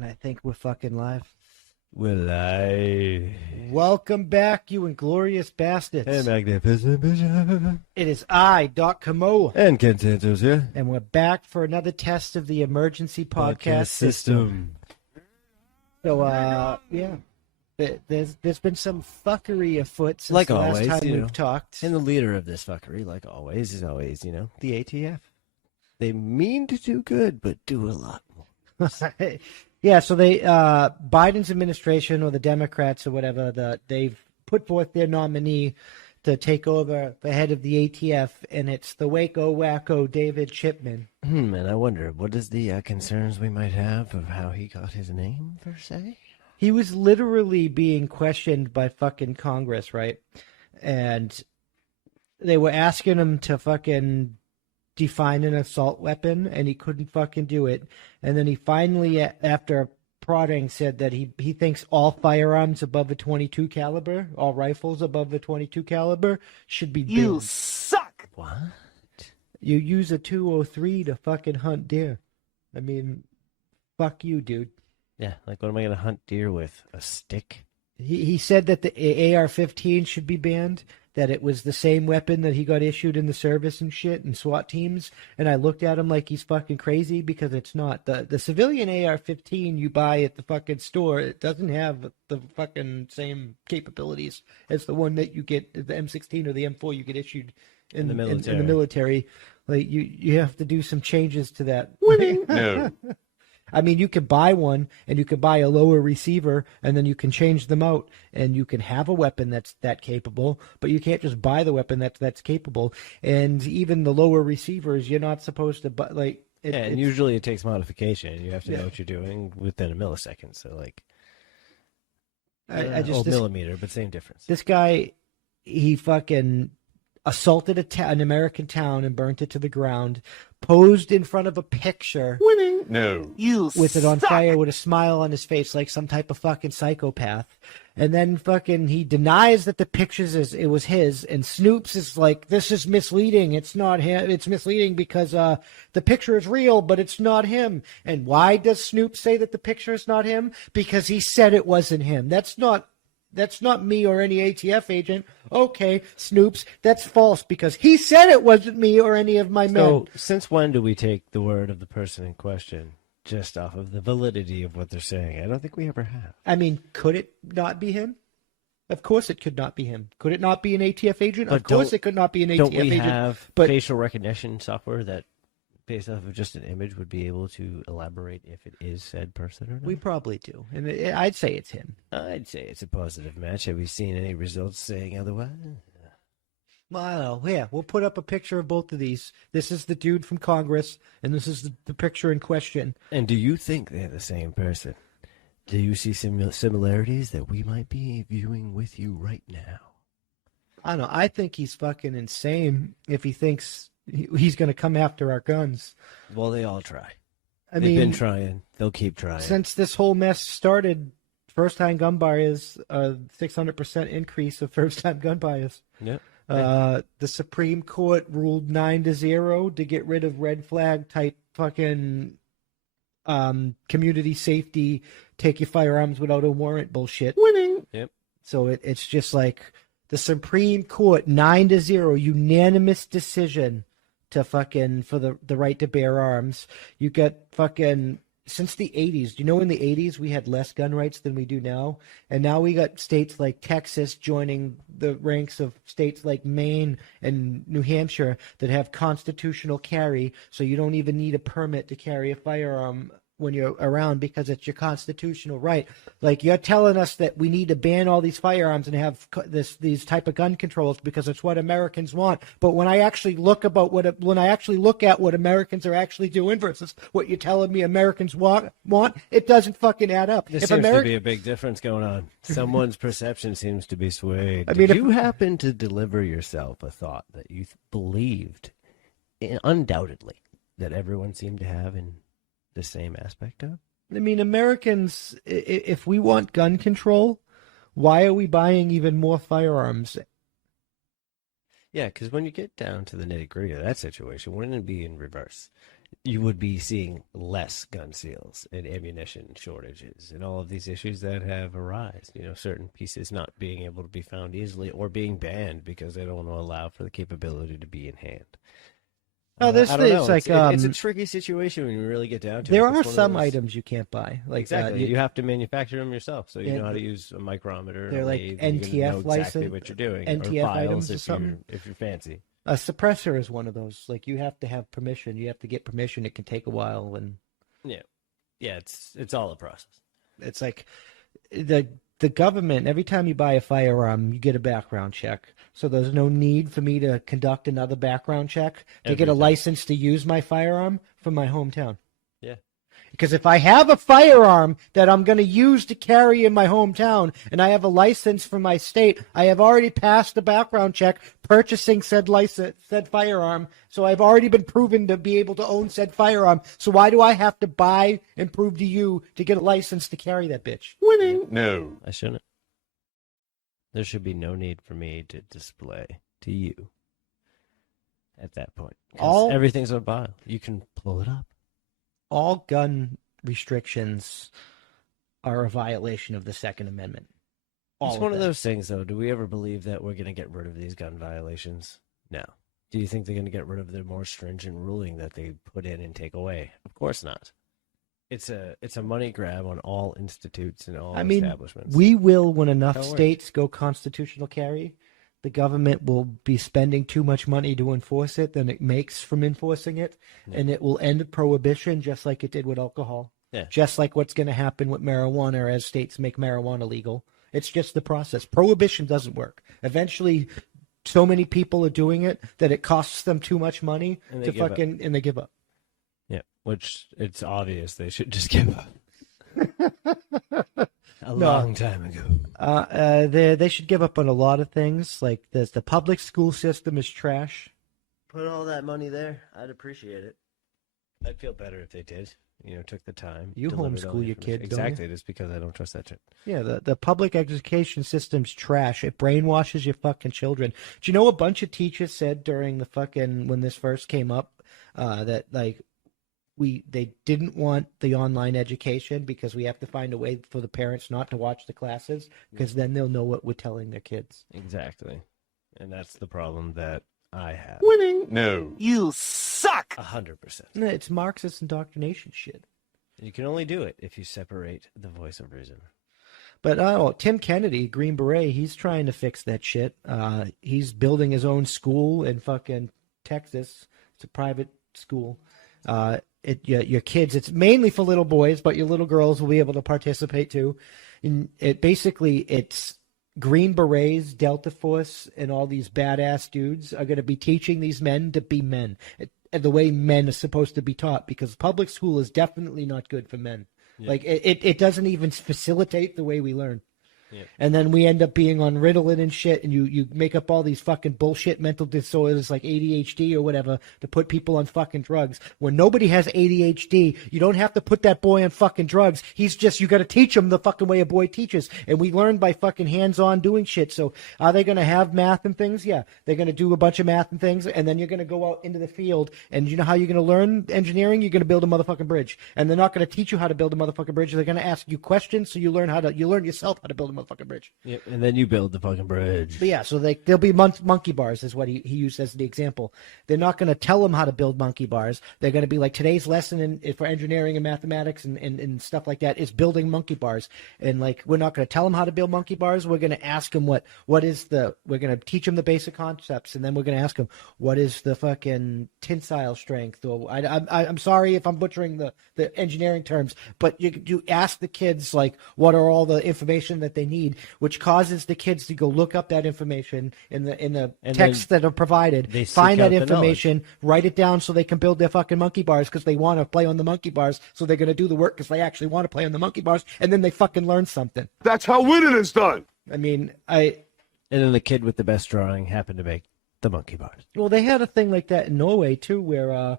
And I think we're fucking live. Will I? Welcome back, you Inglorious Bastards. And magnificent Bishop. It is I, Doc Kamoa. And Ken Santos here. And we're back for another test of the emergency podcast system. So, yeah. There's been some fuckery afoot since like the always, last time we've talked. And the leader of this fuckery, like always, is always, the ATF. They mean to do good, but do a lot more. Yeah, so they Biden's administration or the Democrats or whatever, they've put forth their nominee to take over the head of the ATF, and it's the Waco Wacko David Chipman. And I wonder, what is the concerns we might have of how he got his name, per se? He was literally being questioned by fucking Congress, right? And they were asking him to fucking define an assault weapon, and he couldn't fucking do it. And then he finally, after prodding, said that he thinks all firearms above a 22 caliber, all rifles above the 22 caliber, should be banned. You suck! What? You use a 203 to fucking hunt deer. I mean, fuck you, dude. Yeah, like what am I going to hunt deer with? A stick? He said that the AR-15 should be banned, that it was the same weapon that he got issued in the service and shit and SWAT teams. And I looked at him like he's fucking crazy, because it's not. The civilian AR-15 you buy at the fucking store, it doesn't have the fucking same capabilities as the one that you get, the M16 or the M4 you get issued in the military. Like, you have to do some changes to that. No. I mean, you could buy one, and you could buy a lower receiver, and then you can change them out, and you can have a weapon that's that capable, but you can't just buy the weapon that's capable. And even the lower receivers, you're not supposed to buy, like... and usually it takes modification, and you have to know what you're doing within a millisecond, so like... millimeter, but same difference. This guy, he fucking assaulted an American town and burnt it to the ground, posed in front of a picture... No. You with it on suck. fire with a smile on his face like some type of fucking psychopath. And then fucking he denies that the pictures it was his, and Snoops is like, this is misleading. It's not him. It's misleading because the picture is real, but it's not him. And why does Snoops say that the picture is not him? Because he said it wasn't him. That's not me or any ATF agent. Okay, Snoops, that's false because he said it wasn't me or any of my men. So, since when do we take the word of the person in question just off of the validity of what they're saying? I don't think we ever have. I mean, could it not be him? Of course it could not be him. Could it not be an ATF agent? Of course it could not be an ATF agent. Don't we have facial recognition software that, based off of just an image, would be able to elaborate if it is said person or not? We probably do. And I'd say it's him. I'd say it's a positive match. Have we seen any results saying otherwise? Well, I don't know. Yeah, we'll put up a picture of both of these. This is the dude from Congress, and this is the picture in question. And do you think they're the same person? Do you see similarities that we might be viewing with you right now? I don't know. I think he's fucking insane if he thinks he's going to come after our guns. Well, they all try. They've been trying. They'll keep trying. Since this whole mess started, first-time gun buyers, 600% increase of first-time gun buyers. Yep. The Supreme Court ruled 9-0 to get rid of red flag type fucking community safety, take your firearms without a warrant bullshit. Winning. Yep. So it's just like the Supreme Court 9-0 unanimous decision to fucking for the right to bear arms. You got fucking since the 80s. Do you know in the 80s we had less gun rights than we do now? And now we got states like Texas joining the ranks of states like Maine and New Hampshire that have constitutional carry, so you don't even need a permit to carry a firearm when you're around because it's your constitutional right. Like, you're telling us that we need to ban all these firearms and have these type of gun controls because it's what Americans want. But when I actually look at what Americans are actually doing versus what you're telling me Americans want, it doesn't fucking add up. There seems to be a big difference going on. Someone's perception seems to be swayed. I mean, Did you happen to deliver yourself a thought that you believed, undoubtedly, that everyone seemed to have in the same aspect of? I mean, Americans, if we want gun control, why are we buying even more firearms? Yeah, because when you get down to the nitty-gritty of that situation, wouldn't it be in reverse? you would be seeing less gun seals and ammunition shortages and all of these issues that have arisen. You know, certain pieces not being able to be found easily or being banned because they don't want to allow for the capability to be in hand. Oh, there's I don't know. like it's a tricky situation when you really get down to it. there It's are one of some those- items you can't buy. Like Exactly. You have to manufacture them yourself, so you Yeah, know how to use a micrometer. they're a like lathe, and you're gonna know NTF exactly license- what you're doing. NTF or files items or if something. if you're fancy. a suppressor is one of those. Like you have to have permission. You have to get permission. It can take a while, and Yeah, it's all a process. it's like the government. Every time you buy a firearm, you get a background check. So there's no need for me to conduct another background check to get a Every time. license to use my firearm from my hometown. Yeah. Because if I have a firearm that I'm going to use to carry in my hometown and I have a license from my state, I have already passed the background check purchasing said license, said firearm. So I've already been proven to be able to own said firearm. So why do I have to buy and prove to you to get a license to carry that bitch? Winning. No. I shouldn't. There should be no need for me to display to you at that point. 'Cause All- everything's on file. You can pull it up. All gun restrictions are a violation of the Second Amendment. All It's one of them. those things, though. Do we ever believe that we're going to get rid of these gun violations? No. Do you think they're going to get rid of the more stringent ruling that they put in and take away? Of course not. It's a money grab on all institutes and all establishments. We will, when enough How it works. states go constitutional carry, the government will be spending too much money to enforce it than it makes from enforcing it, and it will end prohibition just like it did with alcohol. Yeah. Just like what's going to happen with marijuana as states make marijuana legal. It's just the process. Prohibition doesn't work. Eventually, so many people are doing it that it costs them too much money And they to give up. and they give up. Yeah, which it's obvious they should just give up. A No. long time ago. They should give up on a lot of things. Like the public school system is trash. Put all that money there. I'd appreciate it. I'd feel better if they did. You know, took the time. You delivered all homeschool the your information. kids, don't you? Exactly, just because I don't trust that shit. Yeah, the public education system's trash. It brainwashes your fucking children. Do you know a bunch of teachers said during the fucking when this first came up that like they didn't want the online education because we have to find a way for the parents not to watch the classes because then they'll know what we're telling their kids. Exactly. And that's the problem that I have. Winning. No. You suck. 100%. No, it's Marxist indoctrination shit. You can only do it if you separate the voice of reason. But Tim Kennedy, Green Beret, he's trying to fix that shit. He's building his own school in fucking Texas. It's a private school. Your kids, it's mainly for little boys, but your little girls will be able to participate too. And it's Green Berets, Delta Force, and all these badass dudes are going to be teaching these men to be men. The way men are supposed to be taught, because public school is definitely not good for men. Yeah. Like it doesn't even facilitate the way we learn. Yeah. And then we end up being on Ritalin and shit, and you make up all these fucking bullshit mental disorders like ADHD or whatever to put people on fucking drugs. When nobody has ADHD, you don't have to put that boy on fucking drugs. You got to teach him the fucking way a boy teaches. And we learn by fucking hands-on doing shit. So are they going to have math and things? Yeah. They're going to do a bunch of math and things, and then you're going to go out into the field, and you know how you're going to learn engineering? You're going to build a motherfucking bridge. And they're not going to teach you how to build a motherfucking bridge. They're going to ask you questions, so you learn yourself how to build a motherfucking bridge. Yep. And then you build the fucking bridge. But yeah, so there'll be monkey bars is what he used as the example. They're not going to tell them how to build monkey bars. They're going to be like today's lesson for engineering and mathematics and stuff like that is building monkey bars. And like we're not going to tell them how to build monkey bars. We're going to ask them we're going to teach them the basic concepts, and then we're going to ask them what is the fucking tensile strength. Or I'm sorry if I'm butchering the engineering terms, but you ask the kids like what are all the information that they need, which causes the kids to go look up that information in the texts that are provided, they seek find out that the information, write it down so they can build their fucking monkey bars because they want to play on the monkey bars. So they're going to do the work because they actually want to play on the monkey bars, and then they fucking learn something. That's how winning is done. I mean, And then the kid with the best drawing happened to make the monkey bars. well, they had a thing like that in Norway too, where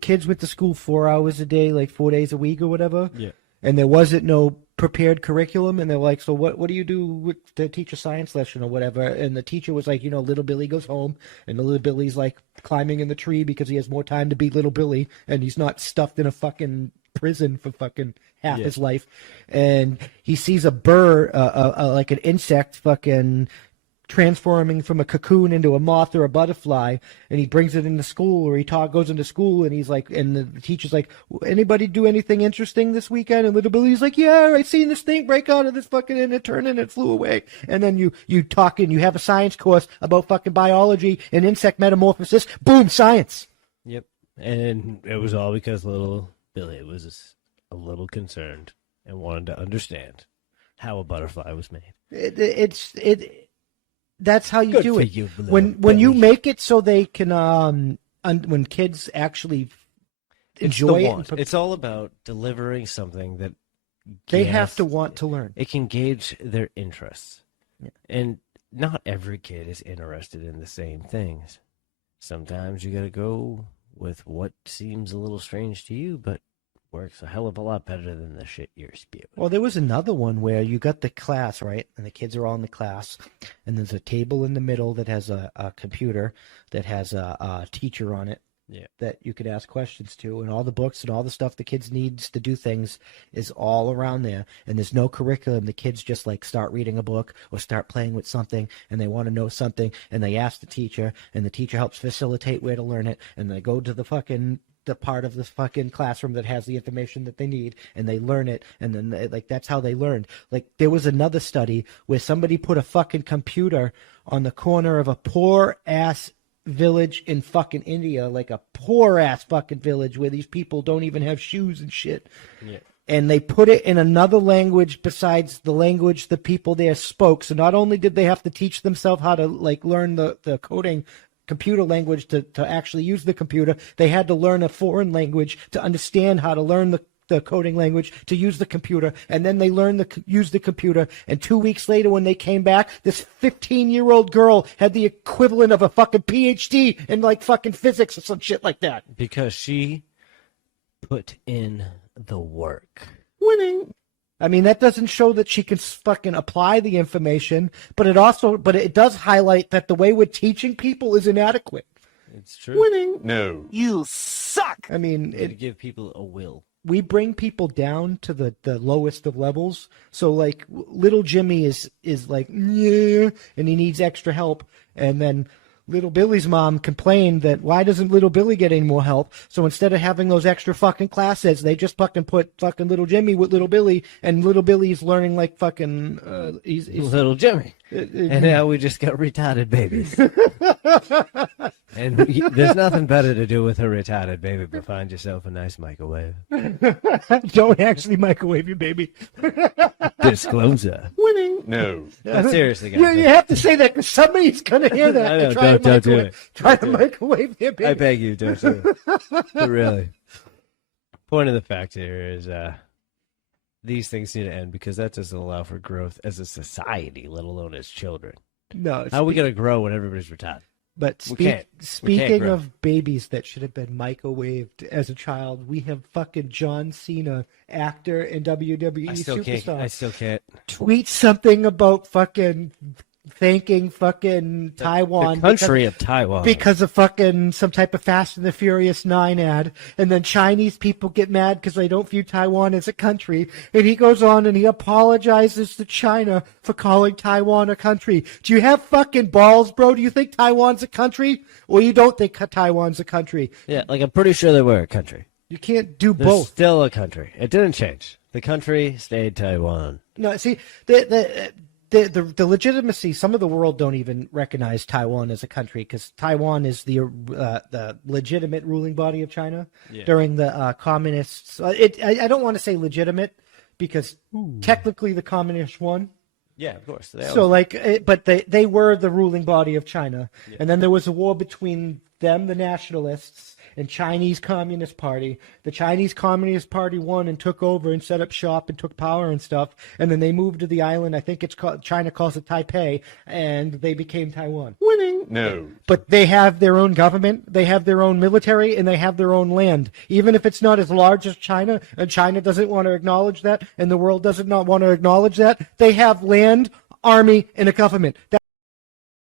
kids went to school 4 hours a day, like 4 days a week or whatever. Yeah. And there wasn't no prepared curriculum, and they're like, so what do you do to teach a science lesson or whatever? And the teacher was like, little Billy goes home, and the little Billy's like climbing in the tree because he has more time to be little Billy, and he's not stuffed in a fucking prison for fucking half his life. And he sees a bird, like an insect fucking transforming from a cocoon into a moth or a butterfly, and he brings it into school, or he goes into school, and he's like, and the teacher's like, anybody do anything interesting this weekend? And little Billy's like, yeah, I seen this thing break out of this fucking, and it turned and it flew away. And then you talk and you have a science course about fucking biology and insect metamorphosis. Boom, science. Yep. And it was all because little Billy was a little concerned and wanted to understand how a butterfly was made. That's how you Good do for it. you, When you make it so they can, when kids actually enjoy it, it's all about delivering something that they have to want to learn. It can gauge their interests, and not every kid is interested in the same things. Sometimes you got to go with what seems a little strange to you, but works a hell of a lot better than the shit you're spewing. Well, there was another one where you got the class, right? And the kids are all in the class, and there's a table in the middle that has a computer that has a teacher on it that you could ask questions to, and all the books and all the stuff the kids needs to do things is all around there, and there's no curriculum. The kids just like start reading a book or start playing with something, and they want to know something, and they ask the teacher, and the teacher helps facilitate where to learn it, and they go to the part of the fucking classroom that has the information that they need, and they learn it, and then that's how they learned. Like, there was another study where somebody put a fucking computer on the corner of a poor ass village in fucking India, like a poor ass fucking village where these people don't even have shoes and shit. Yeah. And they put it in another language besides the language the people there spoke. So not only did they have to teach themselves how to like learn the coding computer language to actually use the computer, they had to learn a foreign language to understand how to learn the coding language to use the computer, and then they learned to use the computer, and 2 weeks later when they came back, this 15-year-old girl had the equivalent of a fucking PhD in like fucking physics or some shit like that. Because she put in the work. Winning. I mean, that doesn't show that she can fucking apply the information, but it does highlight that the way we're teaching people is inadequate. It's true. Winning. No. You suck. I mean, to give people a will. We bring people down to the lowest of levels. So like little Jimmy is like, yeah, and he needs extra help. And then little Billy's mom complained that why doesn't little Billy get any more help? So instead of having those extra fucking classes, they just fucking put fucking little Jimmy with little Billy, and little Billy's learning like fucking he's little Jimmy. And now we just got retarded babies. And there's nothing better to do with a retarded baby but find yourself a nice microwave. Don't actually microwave your baby. Disclosure. Winning. No. But seriously, guys. You have to say that because somebody's going to hear that. I know, and don't do it. Try to microwave their baby. I beg you, don't do it. But really. Point of the fact here is these things need to end because that doesn't allow for growth as a society, let alone as children. No. How are we going to grow when everybody's retarded? But speaking of babies that should have been microwaved as a child, we have fucking John Cena, actor and WWE superstar. I still can't. Tweet something about fucking thanking fucking Taiwan. The country of Taiwan. Because of fucking some type of Fast and the Furious 9 ad. And then Chinese people get mad because they don't view Taiwan as a country. And he goes on and he apologizes to China for calling Taiwan a country. Do you have fucking balls, bro? Do you think Taiwan's a country? Or you don't think Taiwan's a country? Yeah, like I'm pretty sure they were a country. You can't do They're both. Still a country. It didn't change. The country stayed Taiwan. No, see, the legitimacy, some of the world don't even recognize Taiwan as a country because Taiwan is the legitimate ruling body of China during the communists. I don't want to say legitimate because technically the communists won. Yeah, of course. But they were the ruling body of China. Yeah. And then there was a war between them, the nationalists, and Chinese Communist Party. The Chinese Communist Party won and took over and set up shop and took power and stuff. And then they moved to the island. I think it's called, China calls it Taipei, and they became Taiwan. Winning? No. But they have their own government, they have their own military, and they have their own land. Even if it's not as large as China, and China doesn't want to acknowledge that, and the world doesn't not want to acknowledge that, they have land, army, and a government.